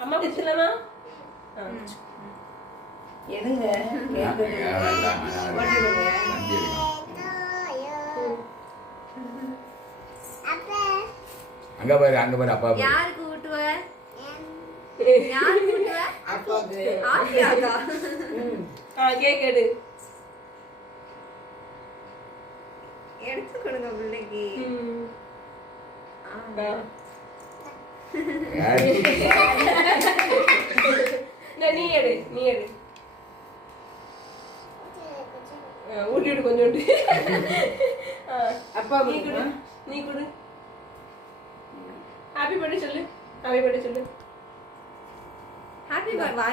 அம்மா பிடிச்சலாமா எடுங்க அங்க பாரு அப்பா பாரு. யாருக்கு ஊட்டுவ யாருக்கு ஊட்டுவ அப்பாக்கு ஆசியாக்கா கேக் எடு எடுத்து கொடுங்க பிள்ளைக்கு யாரு? நீ எடு ஊட்டிவிடு கொஞ்சோண்டு அப்பா நீ கொடு ஹாப்பி பர்த்டே சொல்லு ஹாப்பி பர்த்டே